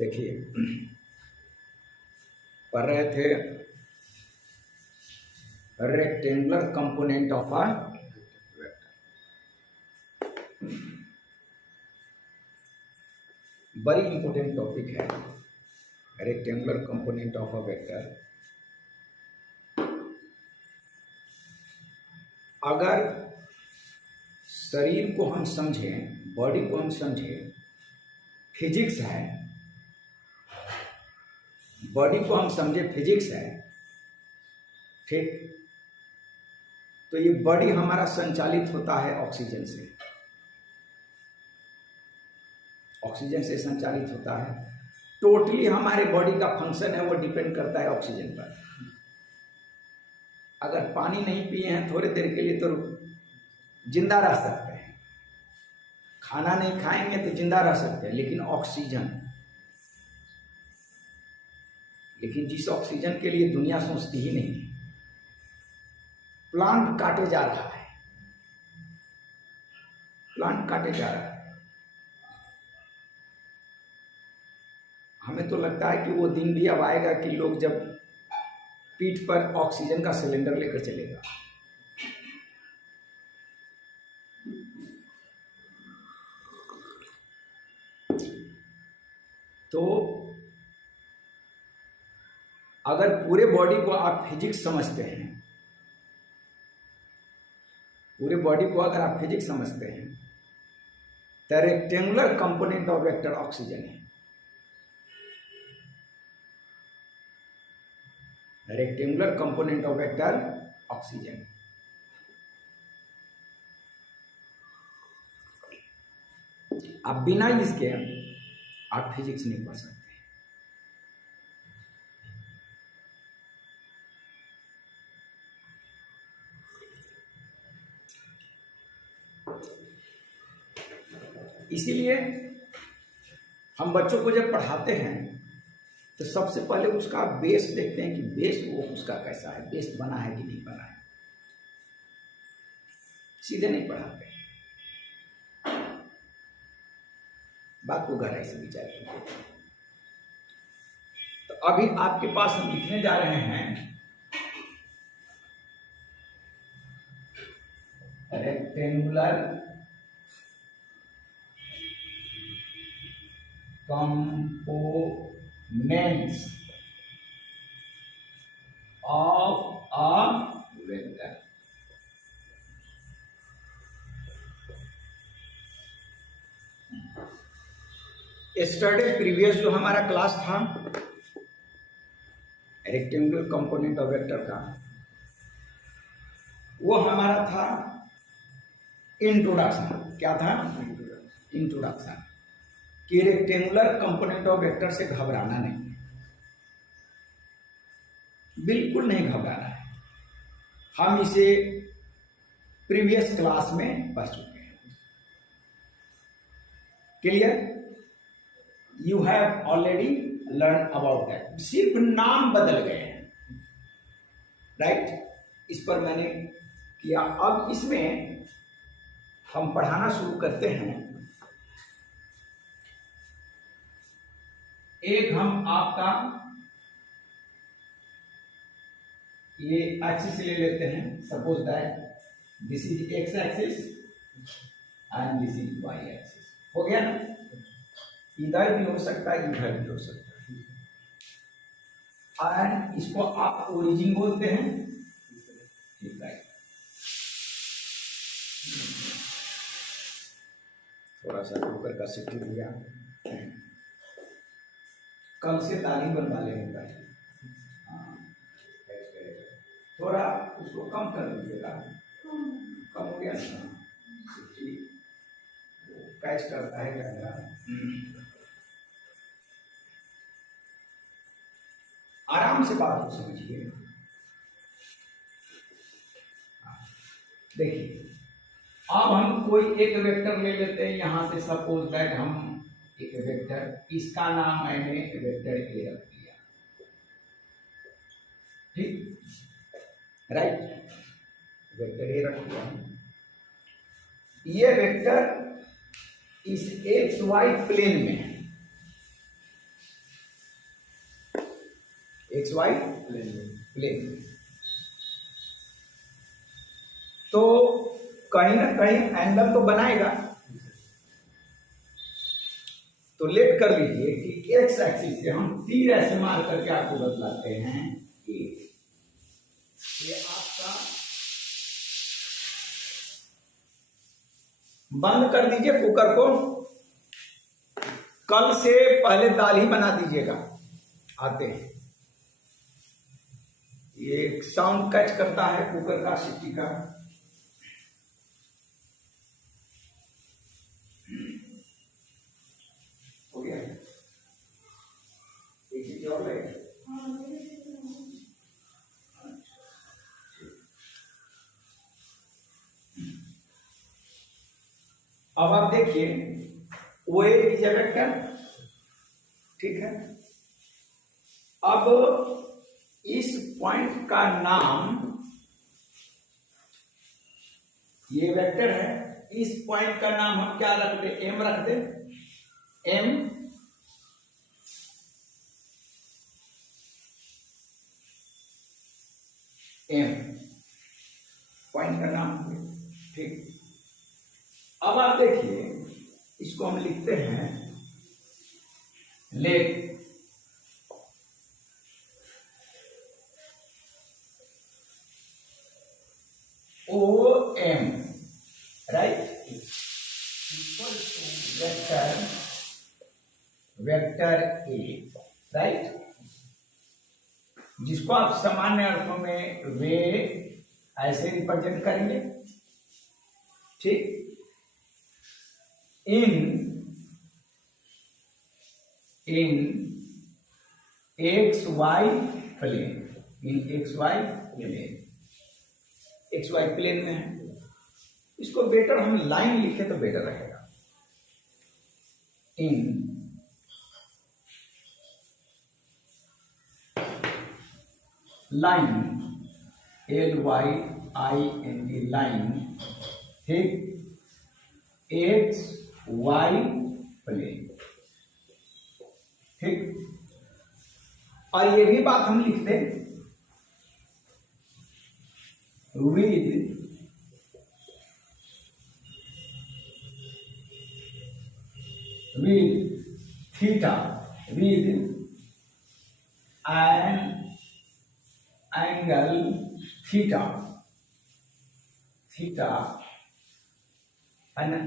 देखिए, पढ़ रहे थे rectangular component of a vector. बड़ी इंपॉर्टेंट टॉपिक है rectangular component of a vector. अगर शरीर को हम समझें, बॉडी को हम समझें, फिजिक्स है, बॉडी को हम समझे फिजिक्स है, ठीक, तो ये बॉडी हमारा संचालित होता है ऑक्सीजन से, ऑक्सीजन से संचालित होता है। टोटली हमारे बॉडी का फंक्शन है वो डिपेंड करता है ऑक्सीजन पर। अगर पानी नहीं पिए हैं थोड़ी देर के लिए तो जिंदा रह सकते हैं, खाना नहीं खाएंगे तो जिंदा रह सकते हैं, लेकिन ऑक्सीजन, लेकिन जिस ऑक्सीजन के लिए दुनिया सोचती ही नहीं, प्लांट काटे जा रहा है, प्लांट काटे जा रहा है। हमें तो लगता है कि वो दिन भी अब आएगा कि लोग जब पीठ पर ऑक्सीजन का सिलेंडर लेकर चलेगा। तो अगर पूरे बॉडी को आप फिजिक्स समझते हैं, पूरे बॉडी को अगर आप फिजिक्स समझते हैं, तो rectangular component of vector oxygen है। Rectangular component of vector oxygen. आप बिना इसके आप फिजिक्स नहीं पढ़ सकते। इसीलिए हम बच्चों को जब पढ़ाते हैं तो सबसे पहले उसका बेस देखते हैं कि बेस वो उसका कैसा है, बेस बना है कि नहीं बना है। सीधे नहीं पढ़ाते, बात को गहराई से विचार कीजिए। तो अभी आपके पास हम लिखने जा रहे हैं rectangular components of a vector। Yesterday previous जो हमारा क्लास था रेक्टेंगुलर कंपोनेंट ऑफ वेक्टर का, वो हमारा था इंट्रोडक्शन। क्या था? इंट्रोडक्शन कि रेक्टेंगुलर कंपोनेंट ऑफ वेक्टर से घबराना नहीं है, बिल्कुल नहीं घबराना है। हम इसे प्रीवियस क्लास में पढ़ चुके हैं। Clear? You have already learn about that. सिर्फ नाम बदल गए हैं, राइट? इस पर मैंने किया। अब इसमें हम पढ़ाना शुरू करते हैं। एक हम आपका ये एक्सिस ले लेते हैं। Suppose that this is X axis and this is Y axis. हो गया ना? इधर भी हो सकता है, इधर भी हो सकता है। एंड इसको आप ओरिजिन बोलते हैं, ठीक है? थोड़ा सा कुकर का सीटी दिया, कल से ताली बनवा लेने है। थोड़ा उसको कम कर दीजिएगा, कम हो गया ना, कैच करता है कैमरा। आराम से बात को समझिए। देखिए, अब हम कोई एक वेक्टर ले लेते हैं यहां से। सपोज दैट हम एक वेक्टर, इसका नाम मैंने वेक्टर ए रख दिया, ठीक, राइट? वेक्टर ए रख दिया। ये वेक्टर इस एक्स वाई प्लेन में है, एक्स वाई प्लेन। तो कहीं ना कहीं एंगल तो बनाएगा। तो लेट कर लीजिए कि एक्स एक्सिस से हम तीर ऐसे मार करके आपको बतलाते हैं कि ये आपका, बंद कर दीजिए कुकर को। कल से पहले दाल ही बना दीजिएगा आते हैं। ये साउंड कैच करता है कुकर का, सीटी का। हो गया, एक चीज और लगेगा। अब आप देखिए, ओ इज ए वेक्टर, ठीक है। अब इस पॉइंट का नाम, ये वेक्टर है, इस पॉइंट का नाम हम क्या रख दे, एम रख दे। एम एम पॉइंट का नाम, ठीक। अब आप देखिए, इसको हम लिखते हैं let O M, right, equal to vector A, right, जिसको आप सामान्य अर्थों में वे ऐसे रिप्रेजेंट करेंगे, ठीक। In X Y plane, in X Y plane, X Y plane में है। इसको बेटर हम लाइन लिखे तो बेटर रहेगा। इन लाइन, LYINE लाइन, ठीक, एक्स वाई प्लेन, ठीक। और ये भी बात हम लिखते with theta, with an angle theta, theta है ना।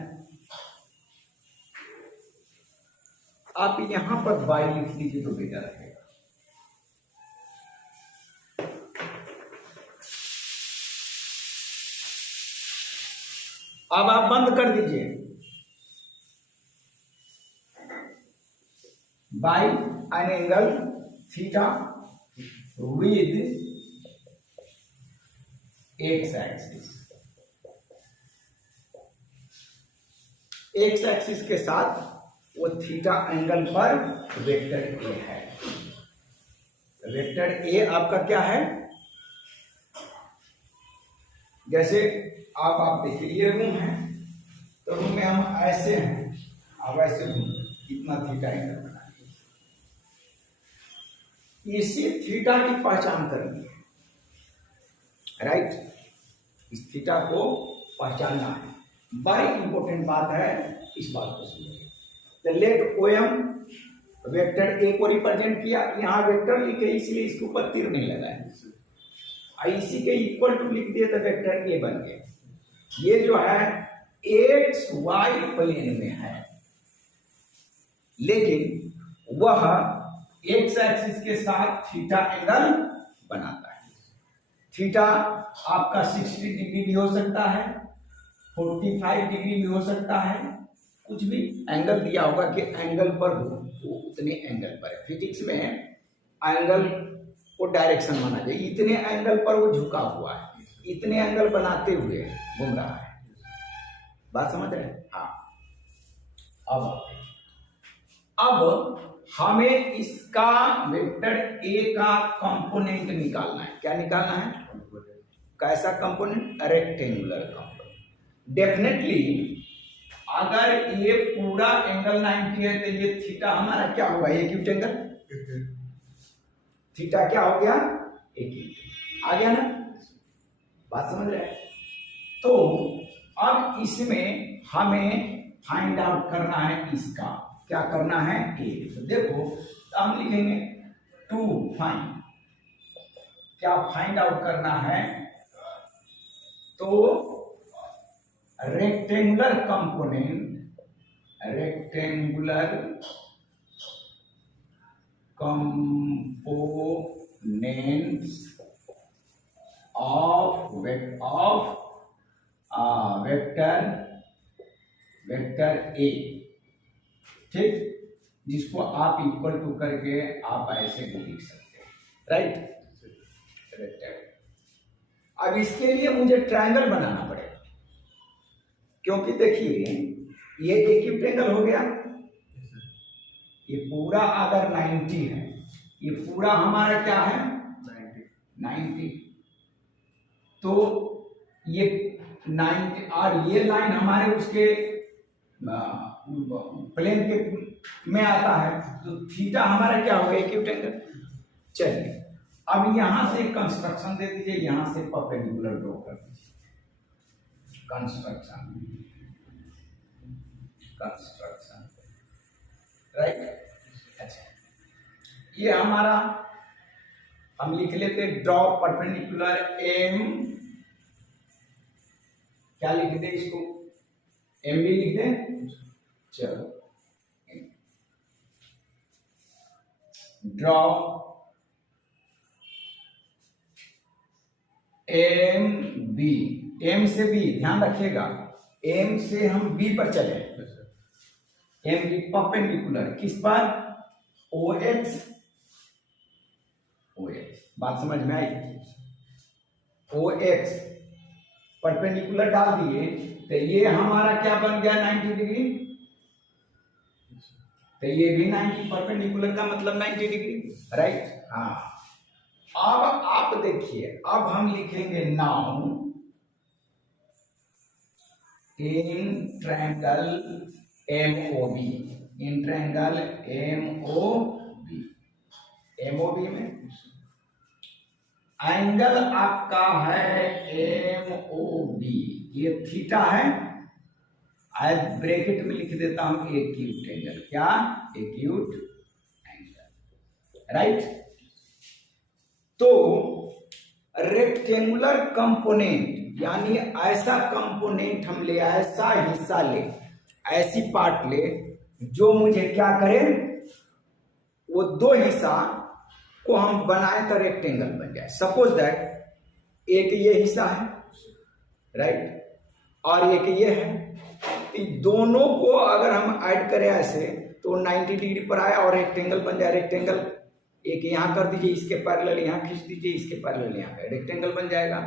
आप यहां पर वाई लिख लीजिए तो बेटर रहेगा। अब आप बंद कर दीजिए। By an angle theta with x axis, x axis के साथ वो थीटा एंगल पर वेक्टर ए है। वेक्टर ए आपका क्या है, जैसे आप देखिए, ये रूम है, तो रूम में हम ऐसे हैं, आप ऐसे इतना थीटा एंगल बनाइए। इसी थीटा की पहचान करनी है, राइट, इस थीटा को पहचानना है। बड़ी इंपॉर्टेंट बात है, इस बात को सुनिए। तो let O M vector A को रिप्रेजेंट किया, यहां वेक्टर लिखे इसलिए इसके ऊपर तीर नहीं लगाया, इसी के इक्वल टू लिख दिए तो वेक्टर ए बन गया। ये जो है एक्स वाई प्लेन में है, लेकिन वह एक्स एक्सिस के साथ थीटा एंगल बनाता है। थीटा आपका 60 डिग्री भी हो सकता है, 45 डिग्री भी हो सकता है, कुछ भी एंगल दिया होगा कि एंगल पर हो वो उतने एंगल पर है। फिजिक्स में एंगल को डायरेक्शन माना जाए, इतने एंगल पर वो झुका हुआ है, इतने एंगल बनाते हुए घूम रहा है। बात समझ रहे हैं? हाँ। अब हमें इसका वेक्टर ए का कंपोनेंट निकालना है। क्या निकालना है? कैसा कंपोनेंट? Rectangular component. डेफिनेटली अगर ये पूरा एंगल 90 है तो ये थीटा हमारा क्या होगा? Acute angle. थीटा क्या हो गया, आ गया ना, बात समझ रहे हैं। तो अब इसमें हमें फाइंड आउट करना है इसका, क्या करना है, ए। तो देखो तो हम लिखेंगे टू फाइंड, क्या फाइंड आउट करना है, तो रेक्टेंगुलर कंपोनेंट ऑफ वेक्टर ए, ठीक, जिसको आप इक्वल टू करके आप ऐसे भी लिख सकते हैं, राइट। रेक्टेंगल, अब इसके लिए मुझे ट्रायंगल बनाना पड़ेगा, क्योंकि देखिए ये इक्विटेंगल हो गया, ये पूरा अगर 90 है, ये पूरा हमारा क्या है 90, तो ये 90 और ये लाइन हमारे उसके प्लेन के में आता है, तो थीटा हमारा क्या हो गया, इक्विटेंगल। चलिए अब यहां से कंस्ट्रक्शन दे दीजिए, यहां से परपेंडिकुलर ड्रॉ कर दीजिए, कंस्ट्रक्शन राइट। अच्छा, ये हमारा हम लिख लेते ड्रॉ परपेंडिकुलर एम, क्या लिख दे इसको, एम भी लिख दे, चलो ड्रॉ एम बी, एम से बी, ध्यान रखिएगा एम से हम बी पर चले, एम बी परपेंडिकुलर किस पर, ओ एक्स, बात समझ में आई, ओ एक्स परपेंडिकुलर डाल दिए, तो ये हमारा क्या बन गया 90 डिग्री, तो ये भी 90 परपेंडिकुलर का मतलब 90 डिग्री, राइट। हाँ, अब आप देखिए, अब हम लिखेंगे now in triangle MOB, in triangle MOB में एंगल आपका है एमओबी, ये थीटा है, आज ब्रैकेट में लिख देता हूं एक्यूट एंगल, क्या, एक्यूट एंगल, राइट। तो रेक्टेंगुलर कंपोनेंट यानी ऐसा कंपोनेंट हम ले, ऐसा हिस्सा ले, ऐसी पार्ट ले जो मुझे क्या करे, वो दो हिस्सा को हम बनाए तो रेक्टेंगल बन जाए। सपोज दैट एक ये हिस्सा है, राइट, और एक ये है, तो दोनों को अगर हम ऐड करें ऐसे तो 90 डिग्री पर आए और रेक्टेंगल बन जाए। रेक्टेंगल एक यहां कर दीजिए, इसके पैरेलल यहां खींच दीजिए, इसके पैरेलल यहां पे, रेक्टेंगल बन जाएगा।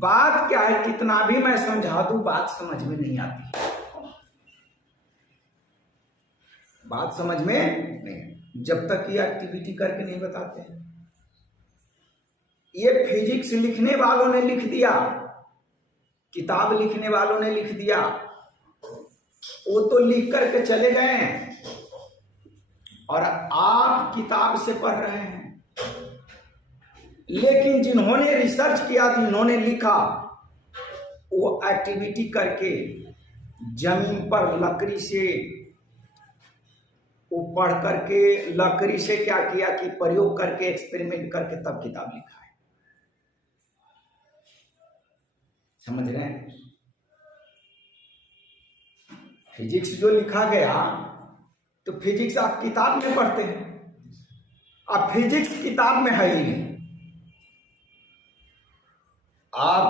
बात क्या है, कितना भी मैं समझा दूं बात समझ में नहीं आती, बात समझ में नहीं, जब तक ये एक्टिविटी करके नहीं बताते हैं। ये फिजिक्स लिखने वालों ने लिख दिया, किताब लिखने वालों ने लिख दिया, वो तो लिख करके चले गए हैं और आप किताब से पढ़ रहे हैं, लेकिन जिन्होंने रिसर्च किया, जिन्होंने लिखा, वो एक्टिविटी करके जमीन पर लकड़ी से वो पढ़ करके, लकड़ी से क्या किया कि प्रयोग करके, एक्सपेरिमेंट करके तब किताब लिखा है, समझ रहे हैं। फिजिक्स जो लिखा गया, तो फिजिक्स आप किताब में पढ़ते हैं, अब फिजिक्स किताब में है ही नहीं, आप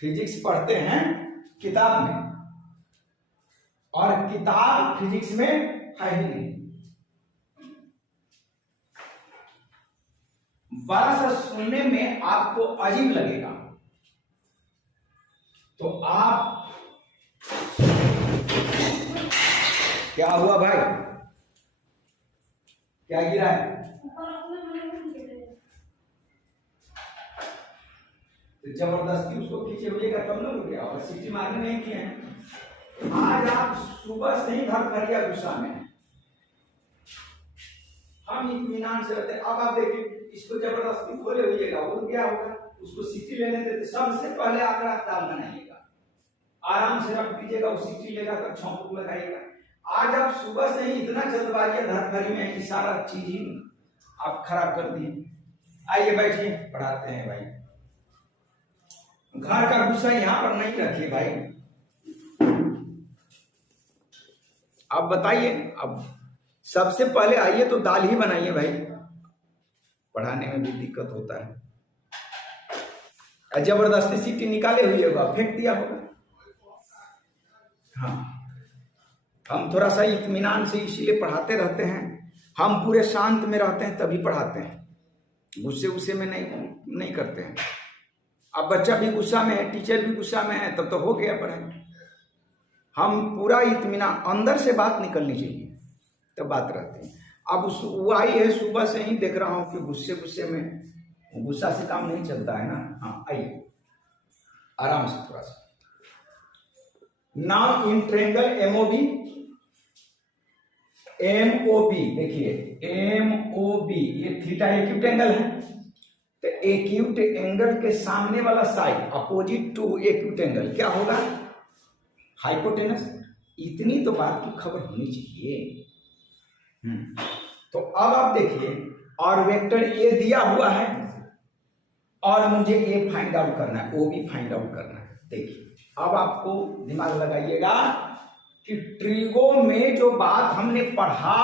फिजिक्स पढ़ते हैं किताब में और किताब फिजिक्स में है ही नहीं। बड़ा सा सुनने में आपको अजीब लगेगा, तो आप, क्या हुआ भाई, क्या गिरा है, तो जबरदस्ती उसको खींचे हुएगा तब ना रुक गया, और सीटी मारने नहीं किए हैं। आज आप सुबह से ही घर कर लिया गुस्सा में, हम इत्मीनान से रहते हैं। अब आप देखिए इसको जबरदस्ती खोले हुईएगा, वो क्या होगा, उसको सीटी लेने देते, सबसे पहले आंकड़ा ताल बनाइएगा, आराम से रख दीजिएगा, वो सीटी लेगा तब छौंक लगाइएगा। आज आप सुबह से ही इतना जल्दबाजी धरफड़ी में कि सारा चीज ही आप खराब कर दिए। आइए बैठिए, पढ़ाते हैं भाई। घर का गुस्सा यहाँ पर नहीं रखिए भाई। अब बताइए, अब सबसे पहले आइए तो दाल ही बनाइए भाई, पढ़ाने में भी दिक्कत होता है। जबरदस्ती सीटी निकाले हुई होगा, फेंक दिया होगा। हाँ, हम थोड़ा सा इत्मीनान से इसीलिए पढ़ाते रहते हैं, हम पूरे शांत में रहते हैं तभी पढ़ाते हैं, गुस्से में नहीं करते हैं। अब बच्चा भी गुस्सा में है, टीचर भी गुस्सा में है, तब तो हो गया पढ़ाई। हम पूरा इत्मीनान, अंदर से बात निकलनी चाहिए तब बात रहती है। अब वो आई है, सुबह से ही देख रहा हूं कि गुस्से में, गुस्सा से काम नहीं चलता है ना। हाँ आइए आराम से थोड़ा सा। Now in triangle MOB, MOB देखिए, एमओबी ये थीटा एक्यूट एंगल है, तो एक्यूट एंगल के सामने वाला side opposite to acute angle क्या होगा, हाइपोटेनस। इतनी तो बात की खबर होनी चाहिए। तो अब आप देखिए, और वेक्टर ए दिया हुआ है और मुझे ए फाइंड आउट करना है, ओ भी फाइंड आउट करना है। देखिए अब आपको दिमाग लगाइएगा कि ट्रिगो में जो बात हमने पढ़ा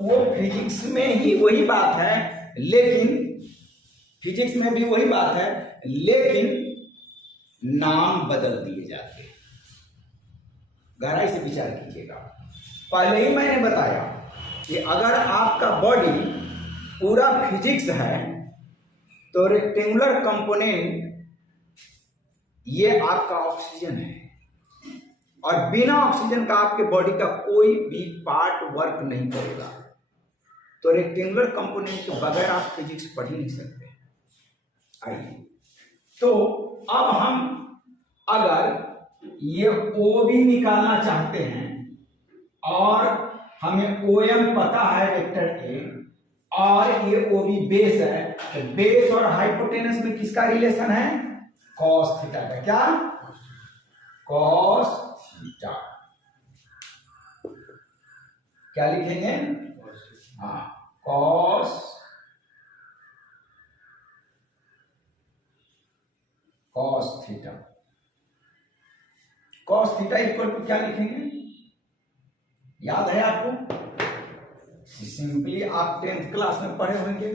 वो फिजिक्स में ही वही बात है, लेकिन फिजिक्स में भी वही बात है, लेकिन नाम बदल दिए जाते हैं। गहराई से विचार कीजिएगा। पहले ही मैंने बताया कि अगर आपका बॉडी पूरा फिजिक्स है तो रेक्टेंगुलर कंपोनेंट ये आपका ऑक्सीजन है, और बिना ऑक्सीजन का आपके बॉडी का कोई भी पार्ट वर्क नहीं करेगा। तो रेक्टेंगुलर कंपोनेंट के बगैर आप फिजिक्स पढ़ ही नहीं सकते। आइए, तो अब हम अगर ये ओ भी निकालना चाहते हैं और हमें ओ एम पता है वेक्टर ए, और ये ओ भी बेस है, तो बेस और हाइपोटेनस में किसका रिलेशन है, कॉस थीटा का। क्या, कॉस थीटा। क्या लिखेंगे, हाँ cos theta. Cos theta equal to क्या लिखेंगे, याद है आपको, सिंपली आप 10th क्लास में पढ़े होंगे।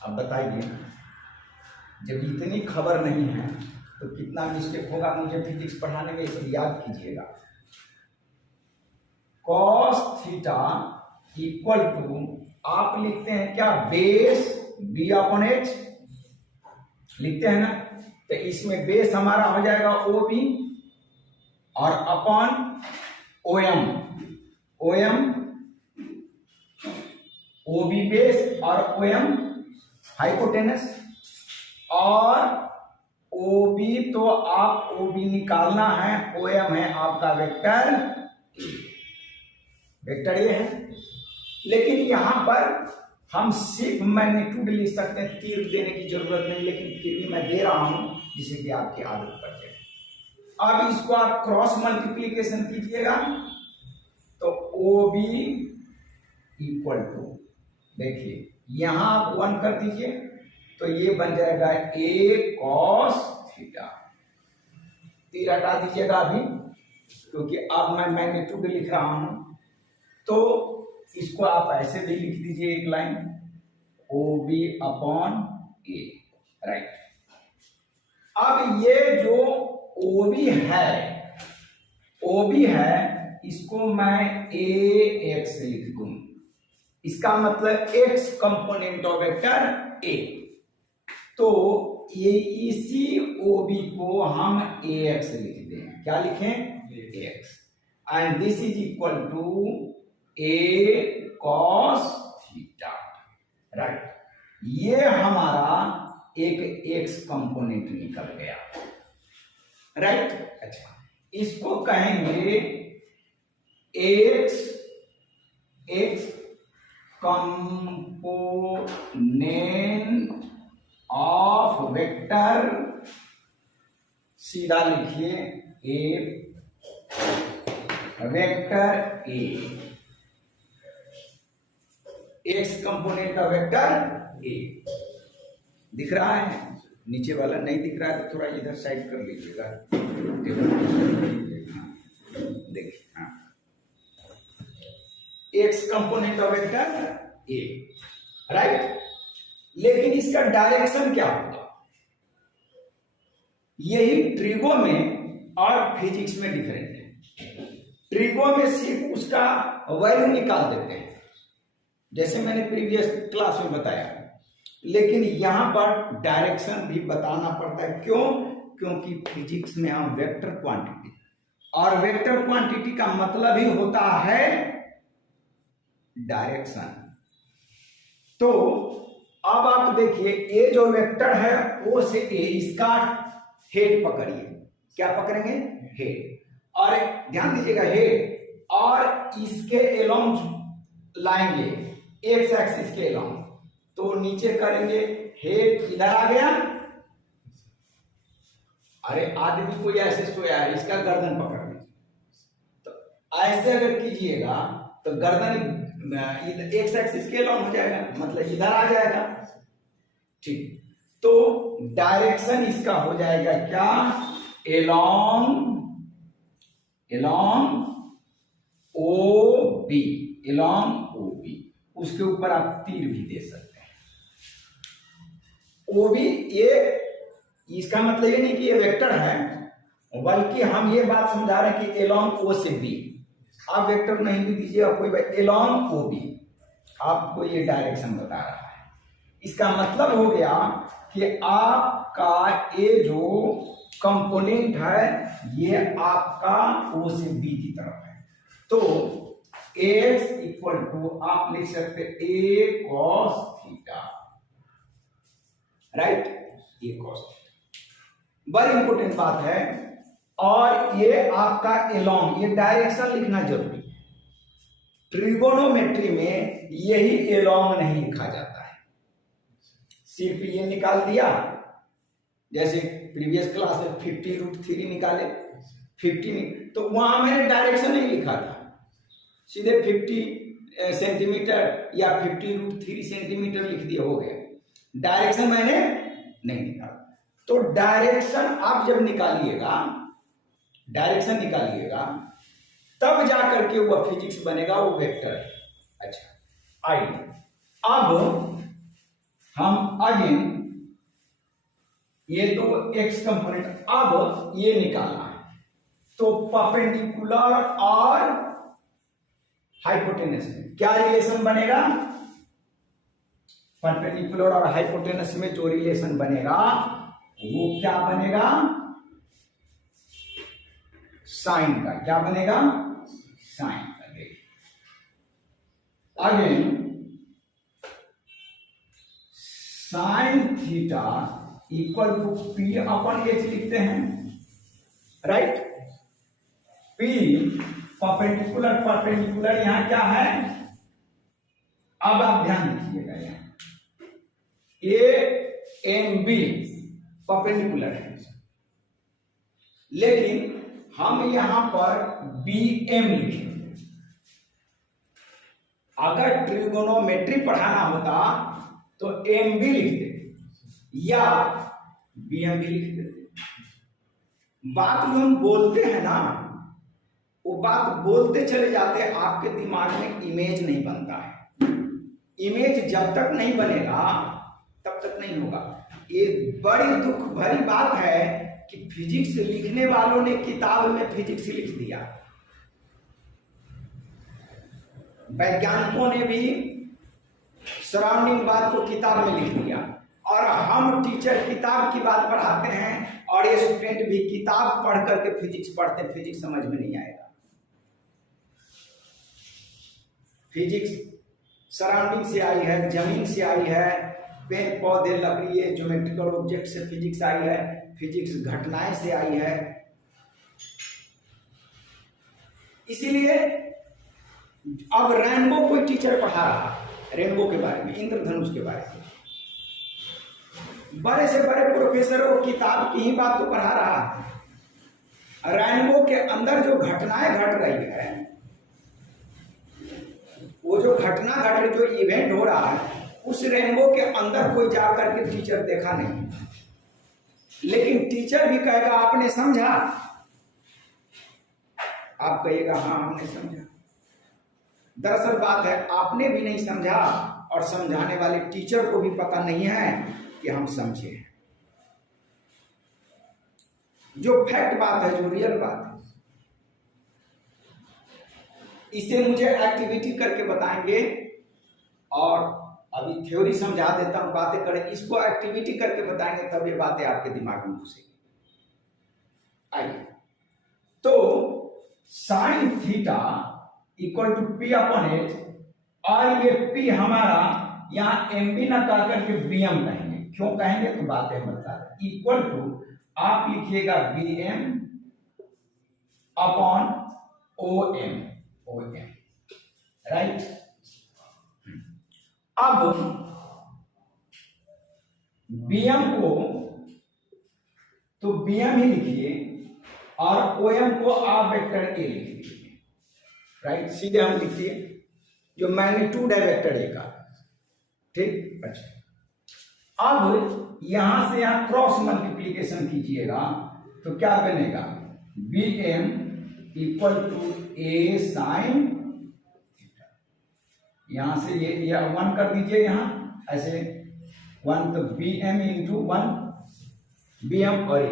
अब बताइए, जब इतनी खबर नहीं है तो कितना मिस्टेक होगा मुझे फिजिक्स पढ़ाने में, इसे याद कीजिएगा। कॉस थीटा इक्वल टू आप लिखते हैं क्या, बेस बी अपॉन एच लिखते हैं ना, तो इसमें बेस हमारा हो जाएगा ओ बी और upon O M, O B base और ओ एम हाइपोटेनस, और ओ बी तो आप ओ बी निकालना है, ओ एम है आपका वेक्टर ए है। लेकिन यहां पर हम सिर्फ मैग्नीट्यूड लिख सकते हैं, तीर देने की जरूरत नहीं, लेकिन फिर भी मैं दे रहा हूं जिससे कि आपकी आदत पड़ जाए। अब इसको आप क्रॉस मल्टीप्लीकेशन कीजिएगा तो ओ बी इक्वल टू, देखिए यहां आप 1 कर दीजिए तो ये बन जाएगा ए कॉस थीटा। तीर हटा दीजिएगा अभी, क्योंकि अब मैं मैग्नीट्यूड लिख रहा हूं, तो इसको आप ऐसे भी लिख दीजिए एक लाइन, ओ बी अपॉन ए, राइट। अब ये जो ओ बी है, इसको मैं ए एक्स लिख दूं, इसका मतलब x component of vector A, तो ये इसी ओ बी को हम ए एक्स लिख दें। क्या लिखें, A X, and this is equal to A cos theta, right. ये हमारा एक एक्स कंपोनेंट निकल गया, राइट। अच्छा, इसको कहेंगे X X component of vector, सीधा लिखिए A vector A, X component of vector A. दिख रहा है? नीचे वाला नहीं दिख रहा है तो थोड़ा इधर साइड कर लीजिएगा, देखिए। हाँ, x component of vector A, right. लेकिन इसका डायरेक्शन क्या होगा? यही ट्रिगो में और फिजिक्स में डिफरेंट है। ट्रिगो में सिर्फ उसका वैल्यू निकाल देते हैं, जैसे मैंने प्रीवियस क्लास में बताया, लेकिन यहां पर डायरेक्शन भी बताना पड़ता है। क्यों? क्योंकि फिजिक्स में हम वेक्टर क्वांटिटी, और वेक्टर क्वांटिटी का मतलब ही होता है डायरेक्शन। तो अब आप देखिए, ये जो वेक्टर है ओ से ए, इसका हेड पकड़िए। क्या पकड़ेंगे? हेड। और ध्यान दीजिएगा, हेड और इसके एलोंग लाएंगे, एक्स एक्सिस के एलोंग, तो नीचे करेंगे, हेड इधर आ गया। अरे आदमी कोई ऐसे सोया है, इसका गर्दन पकड़ लीजिए, तो ऐसे अगर कीजिएगा तो गर्दन एक्स एक्सिस के एलोंग हो जाएगा, मतलब इधर आ जाएगा। ठीक, तो डायरेक्शन इसका हो जाएगा क्या? Along O B, along O B. उसके ऊपर आप तीर भी दे सकते हैं। ओ बी, ये इसका मतलब ये नहीं कि ये वेक्टर है, बल्कि हम ये बात समझा रहे हैं कि एलोंग ओ से बी। आप वेक्टर नहीं भी दीजिएगा कोई, एलोंग ओ बी आपको ये डायरेक्शन बता रहा है। इसका मतलब हो गया कि आपका ये जो कंपोनेंट है ये आपका ओ से बी की तरफ है। तो x इक्वल टू आप लिख सकते a cos theta, right? a cos theta बड़ी इंपोर्टेंट बात है। और ये आपका एलोंग, ये डायरेक्शन लिखना जरूरी है। ट्रिगोनोमेट्री में यही एलोंग नहीं लिखा जाता है, सिर्फ ये निकाल दिया। जैसे प्रीवियस क्लास में 50√3 निकाले, 50 तो वहां मैंने डायरेक्शन नहीं लिखा था, सीधे 50 सेंटीमीटर या 50√3 सेंटीमीटर लिख दिया, हो गया। डायरेक्शन मैंने नहीं निकाला। तो डायरेक्शन आप जब निकालिएगा, डायरेक्शन निकालिएगा, तब जाकर के वो फिजिक्स बनेगा, वो वेक्टर है। अच्छा, आइए अब हम अगेन ये तो एक्स कंपोनेंट, अब ये निकालना है। तो परपेंडिकुलर और हाइपोटेनस में क्या रिलेशन बनेगा? परपेंडिकुलर और हाइपोटेनस में जो रिलेशन बनेगा वो क्या बनेगा? साइन का। क्या बनेगा? साइन का। Again sine theta equal to P upon H लिखते हैं, राइट? पी परपेंडिकुलर, परपेंडिकुलर यहां क्या है? अब आप ध्यान दीजिएगा, यहां ए एम बी परपेंडिकुलर है, लेकिन हम यहां पर बी एम लिखेंगे। अगर ट्रिगोनोमेट्री पढ़ाना होता तो एम बी लिख देते या बी एम बी लिख देते। बात जो हम बोलते हैं ना, वो बात बोलते चले जाते हैं, आपके दिमाग में इमेज नहीं बनता है। इमेज जब तक नहीं बनेगा तब तक नहीं होगा। ये बड़ी दुख भरी बात है कि फिजिक्स लिखने वालों ने किताब में फिजिक्स लिख दिया, वैज्ञानिकों ने भी सराउंडिंग बात को किताब में लिख दिया, और हम टीचर किताब की बात पढ़ाते हैं और ये स्टूडेंट भी किताब पढ़ करके फिजिक्स पढ़ते हैं, फिजिक्स समझ में नहीं आएगा। फिजिक्स सराउंडिंग से आई है, जमीन से आई है, पेड़ पौधे लकड़ी ज्योमेट्रिकल ऑब्जेक्ट से फिजिक्स आई है, फिजिक्स घटनाएं से आई है। इसीलिए अब रेनबो कोई टीचर पढ़ा रहा है, रेनबो के बारे में, इंद्रधनुष के बारे में, बड़े से बड़े प्रोफेसर वो किताब की ही बात तो पढ़ा रहा है। रेनबो के अंदर जो घटनाएं घट रही है, वो जो घटना घट रही, जो इवेंट हो रहा है, उस रेनबो के अंदर कोई जा करके टीचर देखा नहीं, लेकिन टीचर भी कहेगा आपने समझा, आप कहिएगा हाँ हमने समझा। दरअसल बात है आपने भी नहीं समझा और समझाने वाले टीचर को भी पता नहीं है कि हम समझे। जो फैक्ट बात है, जो रियल बात है, इसे मुझे एक्टिविटी करके बताएंगे और अभी थ्योरी समझा देता हूं, बातें करें, इसको एक्टिविटी करके बताएंगे तब ये बातें आपके दिमाग में घुसेगी। आइए, तो sine theta equal to P upon H, और ये पी हमारा यहां एम बी ना कह करके बी एम कहेंगे। क्यों कहेंगे तो बातें बता रहे। इक्वल टू आप लिखिएगा B M upon O M, O M, right. अब बी एम को तो बी एम ही लिखिए और ओ एम को आप वेक्टर ए लिखिए, राइट। सीधे हम लिखिए जो मैग्नीट्यूड है वेक्टर ए का, ठीक। अच्छा, अब यहां से यहां क्रॉस मल्टीप्लीकेशन कीजिएगा तो क्या बनेगा, B M equal to A sine, यहां से ये 1 कर दीजिए, यहां ऐसे 1, तो B M into 1, B M और ए।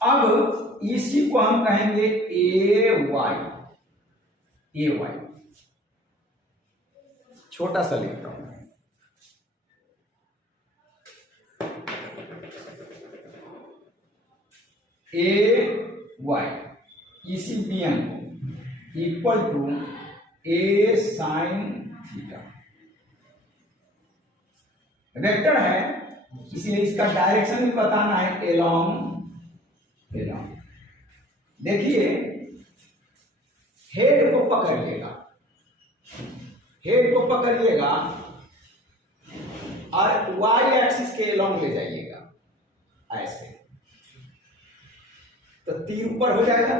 अब इसी को हम कहेंगे ए वाई, ए वाई, छोटा सा लिखता हूं, ए वाई, इसी बी एम को equal to A sine theta. Vector है इसलिए इसका डायरेक्शन भी बताना है, एलोंग, एलोंग। देखिए हेड को पकड़िएगा, हेड को पकड़िएगा और वाई एक्सिस के एलोंग ले जाइएगा ऐसे, तो तीर ऊपर हो जाएगा।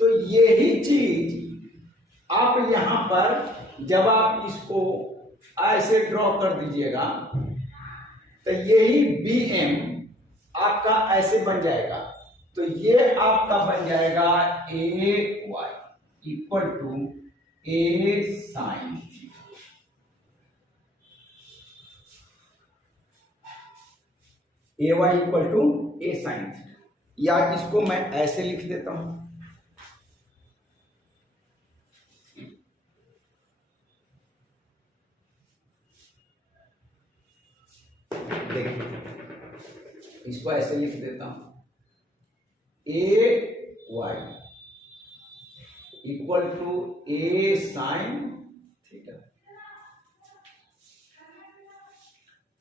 तो यही चीज आप यहां पर जब आप इसको ऐसे ड्रॉ कर दीजिएगा तो यही बी एम आपका ऐसे बन जाएगा, तो ये आपका बन जाएगा A Y equal to A sine theta. A Y equal to A sine theta, या इसको मैं ऐसे लिख देता हूं, देखिए इसको ऐसे लिख देता हूं, A Y equal to A sine theta.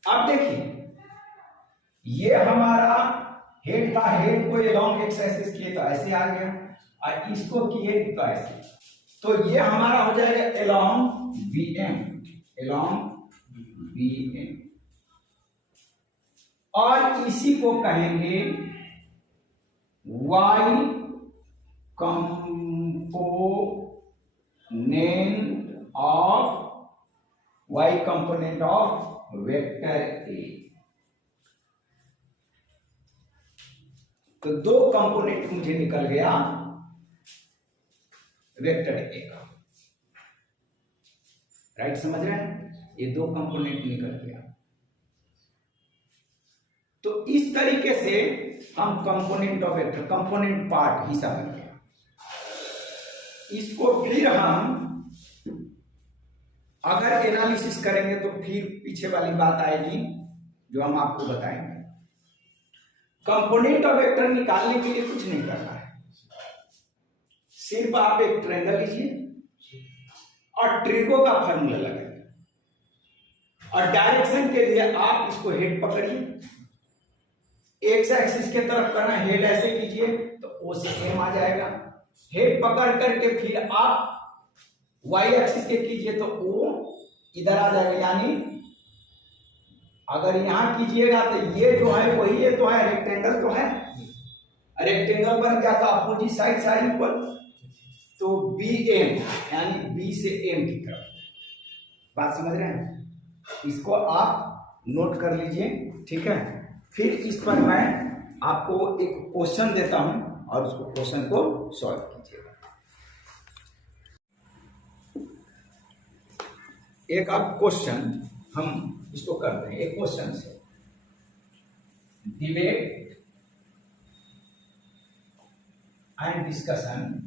अब देखिए ये हमारा हेड था, हेड को एलोंग एक्स एक्सिस किए तो ऐसे आ गया, और इसको किए तो ऐसे, तो ये हमारा हो जाएगा along B M, along B M, और इसी को कहेंगे Y component of, Y component of vector A. तो दो कंपोनेंट मुझे निकल गया वेक्टर ए का, राइट, समझ रहे हैं, ये दो कंपोनेंट निकल गया। तो इस तरीके से हम component of vector, component part हिस्सा बन गया। इसको फिर हम अगर एनालिसिस करेंगे तो फिर पीछे वाली बात आएगी जो हम आपको बताएंगे। कंपोनेंट ऑफ वेक्टर निकालने के लिए कुछ नहीं करना है, सिर्फ आप एक ट्रायंगल लीजिए और ट्रिगो का फॉर्मूला लगाइए, और डायरेक्शन के लिए आप इसको हेड पकड़िए, एक्स एक्सिस के तरफ करना, हेड ऐसे कीजिए तो ओ से एम आ जाएगा। हेड पकड़ करके फिर आप वाई एक्सिस के कीजिए तो ओ इधर आ जाएगा, यानी अगर यहां कीजिएगा तो ये जो है वही, ये तो है रेक्टेंगल, तो है रेक्टेंगल बन गया था अपोजिट साइड साइड पर, तो बी एम यानी बी से एम की तरफ। बात समझ रहे हैं? इसको आप नोट कर लीजिए, ठीक है। फिर इस पर मैं आपको एक क्वेश्चन देता हूं और उसको क्वेश्चन को सॉल्व कीजिएगा। एक आप क्वेश्चन हम इसको करते हैं, एक क्वेश्चन से डिबेट एंड डिस्कशन।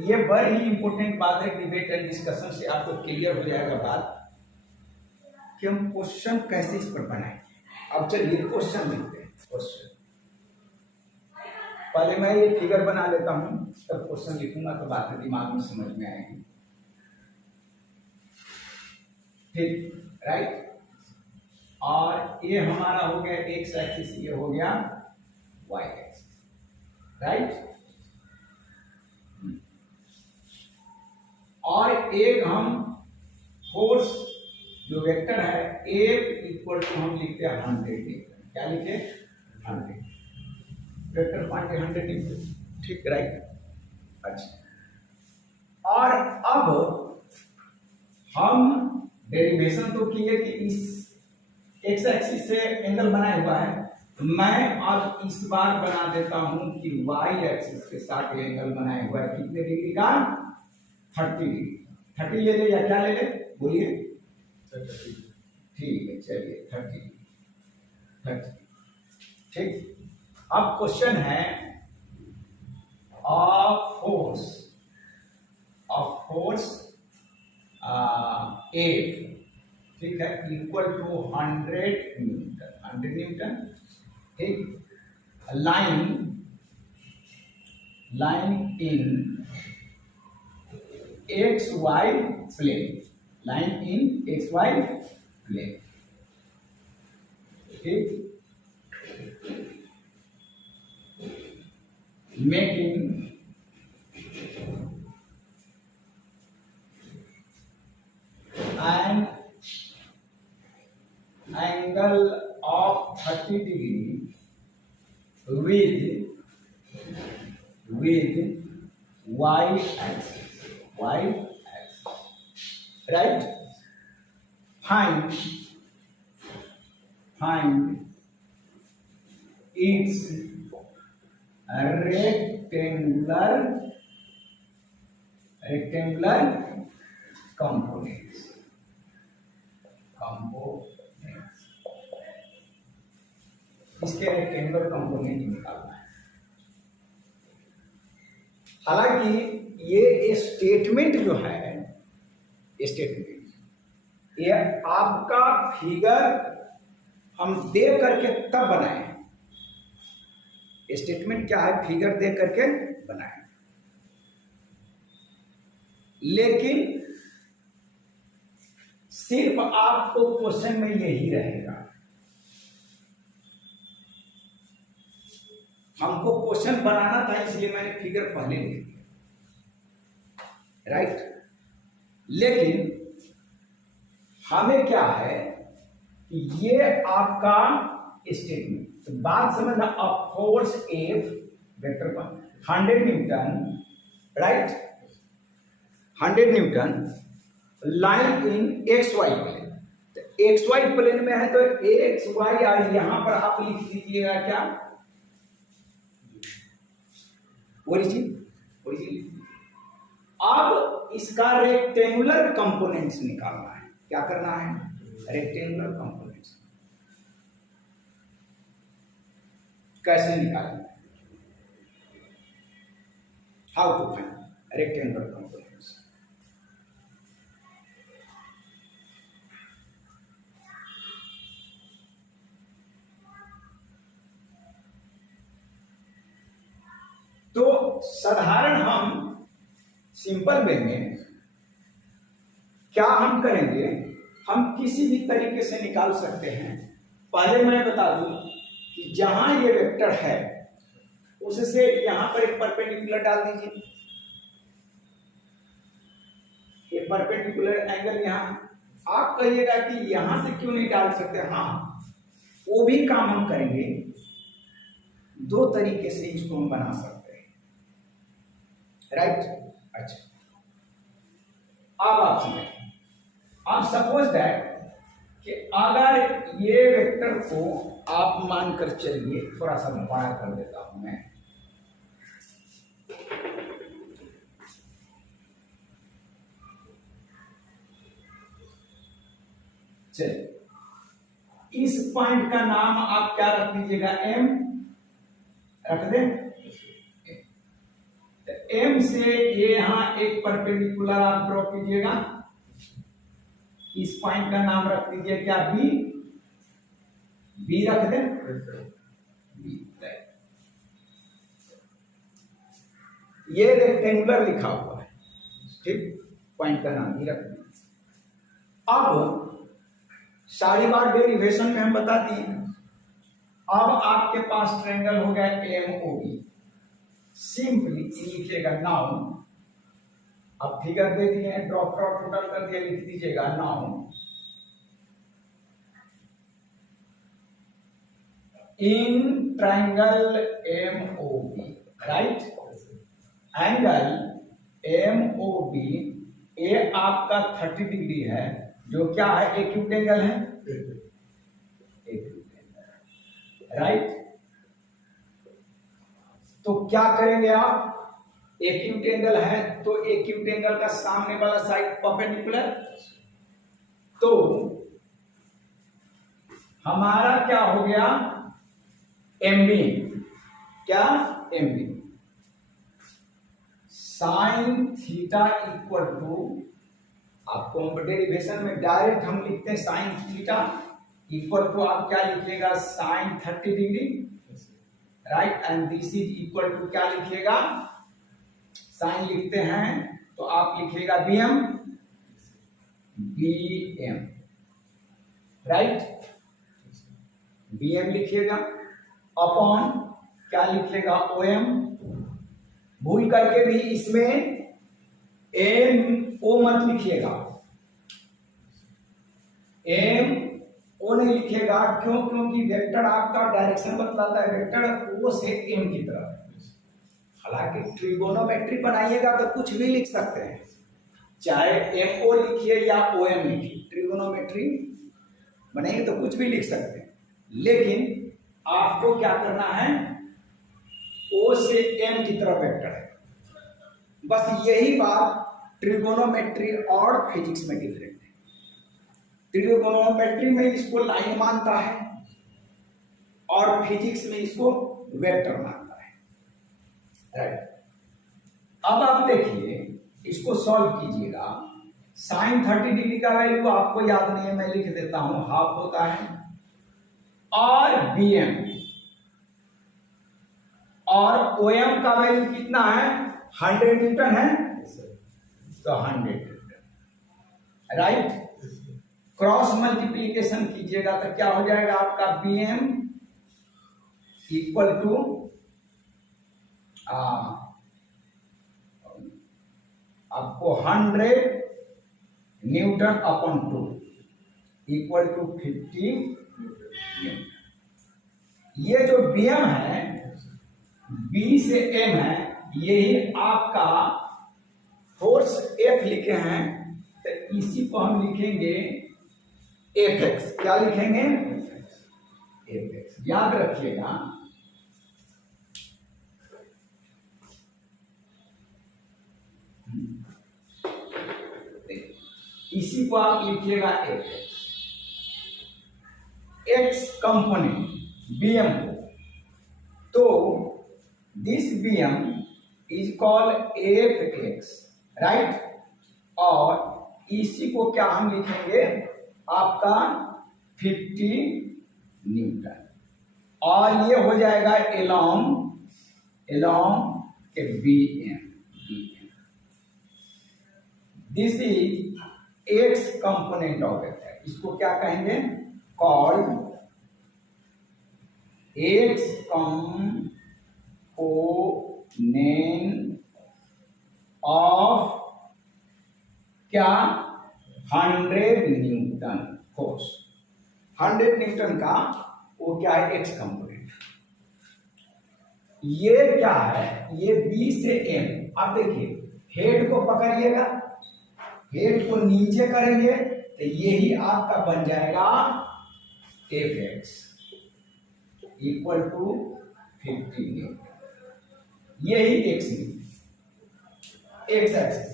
ये बड़ी ही इंपॉर्टेंट बात है, डिबेट एंड डिस्कशन से आपको क्लियर हो जाएगा बात कि हम क्वेश्चन कैसे इस पर बनाएंगे। अब चलिए क्वेश्चन लिखते हैं। क्वेश्चन पहले मैं ये फिगर बना लेता हूं, तब क्वेश्चन लिखूंगा तो बात दिमाग में समझ में आएगी, ठीक, राइट। और ये हमारा हो गया एक्स एक्सिस, ये हो गया वाई एक्सिस, राइट। और एक हम फोर्स जो वेक्टर है एक इक्वल टू हम लिखते हैं 100, क्या लिखे 100, वेक्टर क्वांटिटी 100, ठीक, राइट। अच्छा, और अब हम डेरिवेशन तो किए कि इस एक्स एक्सिस से एंगल बनाया हुआ है, मैं अब इस बार बना देता हूं कि वाई एक्सिस के साथ एंगल बनाया हुआ है कितने डिग्री का, 30 डिग्री। 30 ले ले या क्या ले ले, बोलिए, ठीक है, चलिए 30, ठीक। अब क्वेश्चन है फोर्स ए, ठीक है, इक्वल टू 100 न्यूटन, ठीक। Line in X Y plane, line in X Y plane, ठीक। Making an angle of 30 degree with y axis, right. Find its rectangular components, इसके रेक्टेंगुलर कंपोनेंट निकालना है। हालांकि ये स्टेटमेंट जो है, स्टेटमेंट ये आपका फिगर हम दे करके तब बनाए, स्टेटमेंट क्या है, फिगर दे करके बनाए, लेकिन सिर्फ आपको क्वेश्चन में यही रहेगा। हमको क्वेश्चन बनाना था इसलिए मैंने फिगर पहले लिख दिया, राइट। लेकिन हमें क्या है कि ये आपका स्टेटमेंट, तो बात समझना, अब फोर्स एफ वेक्टर पर 100 newton, right, 100 newton line in X Y plane, तो एक्स वाई प्लेन में है तो एक्स वाई, और यहां पर आप लिख दीजिएगा क्या, ओरिजिन। अब इसका रेक्टेंगुलर कंपोनेंट्स निकालना है, क्या करना है, रेक्टेंगुलर कंपोनेंट्स कैसे निकालना है, how to find rectangular components. तो साधारण हम सिंपल वे में क्या हम करेंगे, हम किसी भी तरीके से निकाल सकते हैं। पहले मैं बता दूं कि जहां ये वेक्टर है उससे यहां पर एक परपेंडिकुलर डाल दीजिए, ये परपेंडिकुलर एंगल यहां। आप कहिएगा कि यहां से क्यों नहीं डाल सकते, हाँ वो भी काम हम करेंगे। दो तरीके से इसको हम बना सकते हैं, राइट। अच्छा, अब आप समझ, आप सपोज दैट कि अगर ये वेक्टर को आप मानकर चलिए, थोड़ा सा बड़ा कर देता हूं मैं, चलिए इस पॉइंट का नाम आप क्या रख दीजिएगा, एम रख दें। एम से ये यहां एक परपेंडिकुलर आप ड्रॉ कीजिएगा, इस पॉइंट का नाम रख दीजिए क्या, बी। बी रख दें, बी। ये रेक्टेंगुलर लिखा हुआ है, ठीक, पॉइंट का नाम भी रख दें। अब सारी बार डेरिवेशन में हम बता दिए। अब आपके पास ट्रायंगल हो गया एम ओ बी, सिंपली लिखिएगा नाउ। अब फिगर दे दिए हैं, ड्रॉप टोटल कर दिया, लिख दीजिएगा now in triangle M O B, right, angle M O B ए आपका 30 डिग्री है, जो क्या है, एक्यूट एंगल है, राइट। तो क्या करेंगे आप, एक्यूट एंगल है तो एक्यूट एंगल का सामने वाला साइड परपेंडिकुलर, तो हमारा क्या हो गया, एमबी, क्या, MB sine theta equal to, आपको डेरिवेशन में डायरेक्ट हम लिखते हैं साइन थीटा इक्वल टू, आप क्या लिखिएगा, sine 30 degree, right, and this is equal to क्या लिखिएगा, साइन लिखते हैं तो आप लिखिएगा बीएम, बीएम, राइट, बीएम लिखिएगा, अपॉन क्या लिखिएगा, ओएम। भूल करके भी इसमें एम ओ मत लिखिएगा, एम ओ नहीं लिखिएगा, क्यों, क्योंकि वेक्टर आपका डायरेक्शन बतलाता है, वेक्टर ओ से एम की तरफ। हालांकि ट्रिगोनोमेट्री बनाइएगा तो कुछ भी लिख सकते हैं, चाहे एम ओ लिखिए या ओ एम लिखिए, ट्रिगोनोमेट्री बनाइए तो कुछ भी लिख सकते हैं, लेकिन आपको क्या करना है, ओ से एम की तरफ वेक्टर है। बस यही बात ट्रिगोनोमेट्री और फिजिक्स में डिफरेंट है। ट्रिगोनोमेट्री में इसको लाइन मानता है और फिजिक्स में इसको वेक्टर मानता है, राइट। अब आप देखिए, इसको सॉल्व कीजिएगा। साइन 30 डिग्री का वैल्यू आपको याद नहीं है, मैं लिख देता हूं, हाफ होता है, और बीएम और ओएम का वैल्यू कितना है, 100 न्यूटन है, तो 100 न्यूटन, राइट। क्रॉस मल्टीप्लीकेशन कीजिएगा तो क्या हो जाएगा आपका, बीएम इक्वल टू आपको 100 newton upon 2 equal to 50 newton. ये जो बीएम है, बी से एम है, यही आपका फोर्स एफ लिखे हैं, तो इसी को हम लिखेंगे एफ एक्स। क्या लिखेंगे, एफ एक्स, याद रखिएगा। इसी को आप लिखिएगा F X, X component BM को, तो this BM is called F X, right. और इसी को क्या हम लिखेंगे, आपका 50 न्यूटन, और ये हो जाएगा एलॉन्ग के BM, this is x component of vector, इसको क्या कहेंगे, कॉल्ड एक्स कंपोनेंट ऑफ क्या, 100 न्यूटन फोर्स, 100 न्यूटन का वो क्या है, एक्स कंपोनेंट। ये क्या है, ये बी से एम। अब देखिए हेड को पकड़िएगा, हेड को नीचे करेंगे तो यही आपका बन जाएगा F x equal to 50 newton, यही एक्स एक्सिस,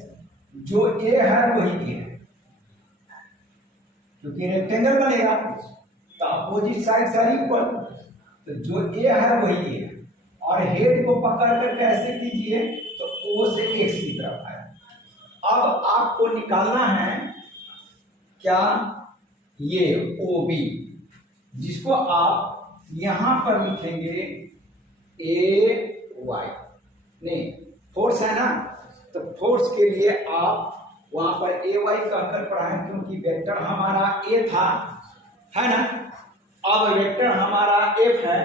जो ए है वही ए है, क्योंकि रेक्टेंगल बनेगा तो अपोजिट साइड आर इक्वल, तो जो ए है वही ए है। और हेड को पकड़कर कैसे कीजिए, तो ओ से एक्स की तरफ आए। अब आपको निकालना है क्या, ये ओ बी, जिसको आप यहां पर लिखेंगे ए वाई, नहीं फोर्स है ना, तो फोर्स के लिए आप वहां पर ए वाई कहकर पढ़ाएं, क्योंकि वेक्टर हमारा ए था, है ना। अब वेक्टर हमारा एफ है,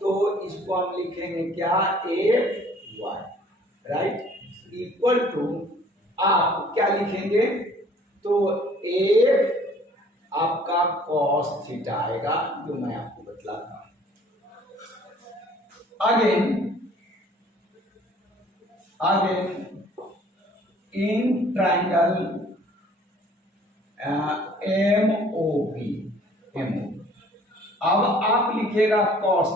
तो इसको हम लिखेंगे क्या, F y, right, equal to आप क्या लिखेंगे, तो एफ आपका कॉस थीटा आएगा, जो मैं आपको बतलाता हूं। Again in triangle M O B, अब आप लिखिएगा cos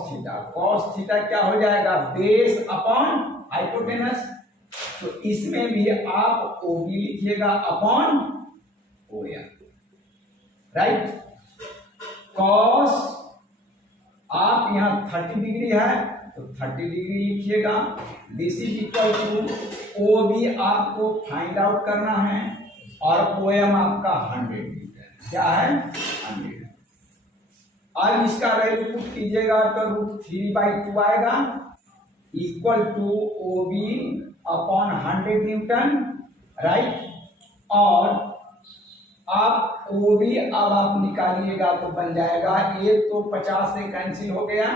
थीटा क्या हो जाएगा, बेस अपॉन हाइपोटेनस, तो इसमें भी आप OB लिखिएगा अपॉन OM, राइट। cos आप यहां 30 डिग्री है तो 30 डिग्री लिखिएगा, this is equal to OB आपको फाइंड आउट करना है, और OM आपका 100 मीटर, क्या है 100। अब इसका वैल्यू पुट कीजिएगा तो √3/2 आएगा, equal to OB upon 100 newton, right. और आप OB अब आप निकालिएगा तो बन जाएगा, ये तो 50 से कैंसिल हो गया,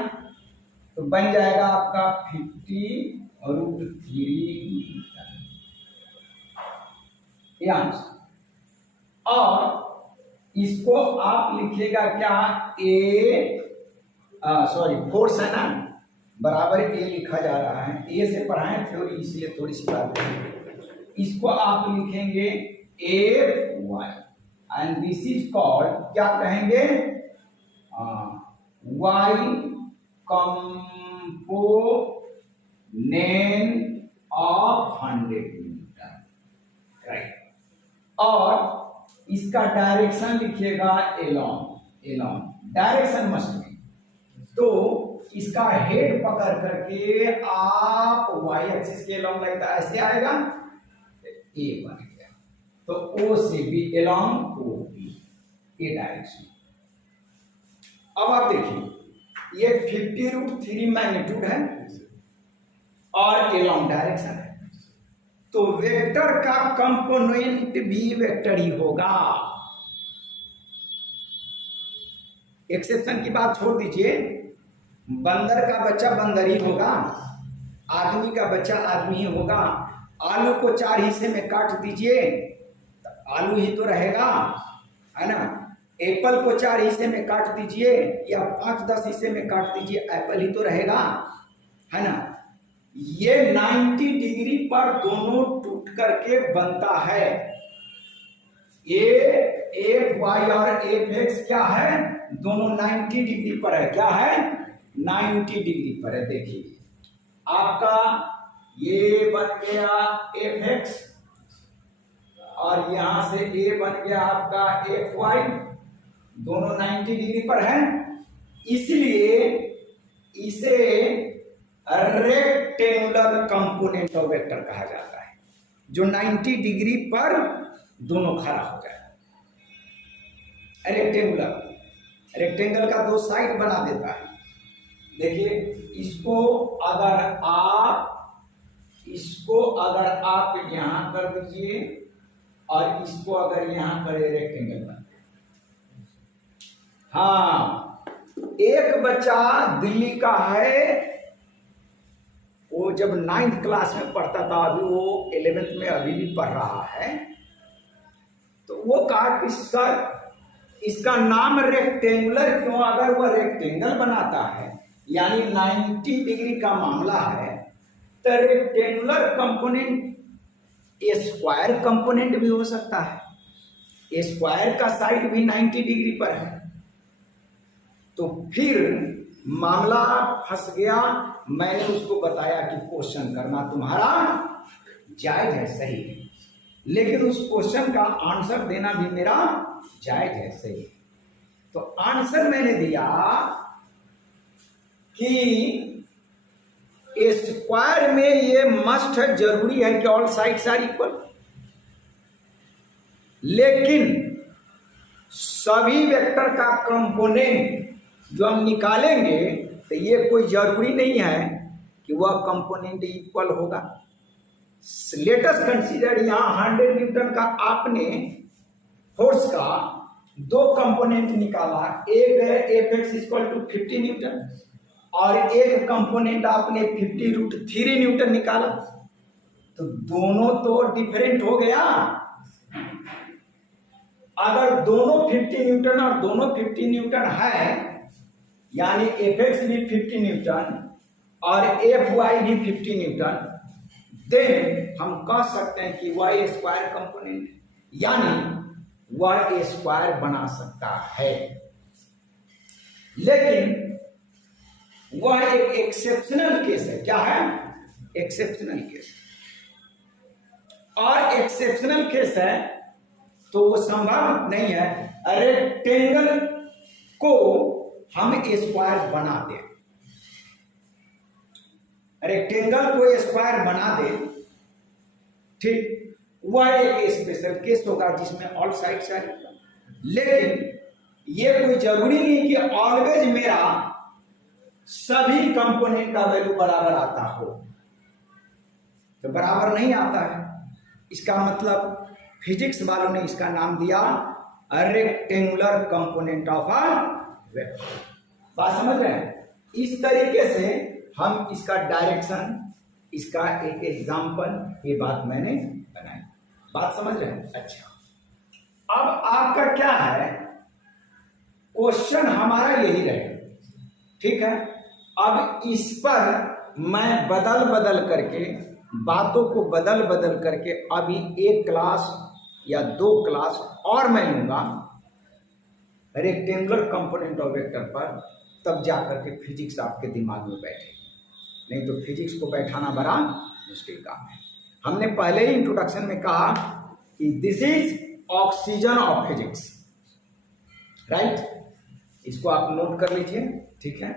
तो बन जाएगा आपका 50√3 न्यूटन, ये आंसर। और इसको आप लिखिएगा क्या, फोर्स है ना, बराबर ए लिखा जा रहा है, ए से पढ़ाएं थ्योरी इसलिए थोड़ी सी बात है। इसको आप लिखेंगे F y, and this is called क्या कहेंगे, Y component of 100 newton, right. और इसका डायरेक्शन लिखिएगा एलोंग, डायरेक्शन मस्ट बी, तो इसका हेड पकड़ करके आप वाई एक्सिस के एलोंग लगता ऐसे आएगा, ए बन गया, तो ओ से बी एलोंग ओ बी, ए डायरेक्शन। अब आप देखिए ये 50√3 मैग्नीट्यूड है और एलोंग डायरेक्शन है, तो वेक्टर का कंपोनेंट भी वेक्टर ही होगा। एक्सेप्शन की बात छोड़ दीजिए, बंदर का बच्चा बंदर ही होगा, आदमी का बच्चा आदमी ही होगा। आलू को 4 हिस्से में काट दीजिए तो आलू ही तो रहेगा, है ना। एप्पल को 4 हिस्से में काट दीजिए या 5-10 हिस्से में काट दीजिए, एप्पल ही तो रहेगा, है ना। ये 90 डिग्री पर दोनों टूट करके बनता है। ये एफ वाई और एफ एक्स क्या है, दोनों 90 डिग्री पर है, क्या है 90 डिग्री पर है। देखिए आपका ये बन गया एफ एक्स और यहां से ए बन गया आपका एफ वाई, दोनों 90 डिग्री पर है, इसलिए इसे रेक्टेंगुलर कंपोनेंट ऑफ वेक्टर कहा जाता है, जो 90 डिग्री पर दोनों खड़ा हो जाए। रेक्टेंगल का 2 साइड बना देता है। देखिए इसको अगर आप यहां कर दीजिए, और इसको अगर यहां करे रेक्टेंगल बन। हाँ, एक बच्चा दिल्ली का है, वो जब 9th क्लास में पढ़ता था, अभी वो 11th में अभी भी पढ़ रहा है, तो वो कहा कि सर इसका नाम रेक्टेंगुलर क्यों? अगर वह रेक्टेंगल बनाता है यानी 90 डिग्री का मामला है, तो रेक्टेंगुलर कंपोनेंट स्क्वायर कंपोनेंट भी हो सकता है, स्क्वायर का साइड भी 90 डिग्री पर है। तो फिर मामला फंस गया। मैंने उसको बताया कि क्वेश्चन करना तुम्हारा जायज है, सही है, लेकिन उस क्वेश्चन का आंसर देना भी मेरा जायज है, सही है। तो आंसर मैंने दिया कि स्क्वायर में ये मस्ट है, जरूरी है कि ऑल साइड्स आर इक्वल, लेकिन सभी वेक्टर का कंपोनेंट जो हम निकालेंगे तो ये कोई जरूरी नहीं है कि वह कंपोनेंट इक्वल होगा। लेट अस कंसीडर, यहां 100 न्यूटन का आपने फोर्स का दो कंपोनेंट निकाला, एक है Fx इक्वल टू 50 न्यूटन और एक कंपोनेंट आपने 50√3 न्यूटन निकाला, तो दोनों तो डिफरेंट हो गया। अगर दोनों 50 न्यूटन और दोनों 50 न्यूटन है, यानी Fx भी 50 न्यूटन और Fy भी 50 न्यूटन, देन हम कह सकते हैं कि y स्क्वायर कंपोनेंट, यानी y स्क्वायर बना सकता है। लेकिन वह एक एक्सेप्शनल केस है। क्या है? Exceptional case. और एक्सेप्शनल केस है तो वो संभव नहीं है रेक्टेंगल को हम स्क्वायर बना दे, रेक्टेंगल को स्क्वायर बना दे, ठीक, वह एक स्पेशल केस होगा जिसमें ऑल साइड्स आर इक्वल। लेकिन ये कोई जरूरी नहीं कि ऑलवेज मेरा सभी कंपोनेंट का वैल्यू बराबर आता हो, तो बराबर नहीं आता है। इसका मतलब फिजिक्स वालों ने इसका नाम दिया rectangular component of a vector. बात समझ रहे हैं? इस तरीके से हम इसका डायरेक्शन, इसका एक एग्जांपल, ये बात मैंने बनाई। बात समझ रहे हैं? अच्छा, अब आपका क्या है, क्वेश्चन हमारा यही रहेगा, ठीक है। अब इस पर मैं बदल बदल करके, बातों को बदल बदल करके अभी एक क्लास या 2 क्लास और मैं लूंगा रेक्टेंगुलर कंपोनेंट ऑफ वेक्टर पर, तब जाकर के फिजिक्स आपके दिमाग में बैठेगी, नहीं तो फिजिक्स को बैठाना बड़ा मुश्किल काम है। हमने पहले ही इंट्रोडक्शन में कहा कि this is oxygen of physics, right? इसको आप नोट कर लीजिए, ठीक है।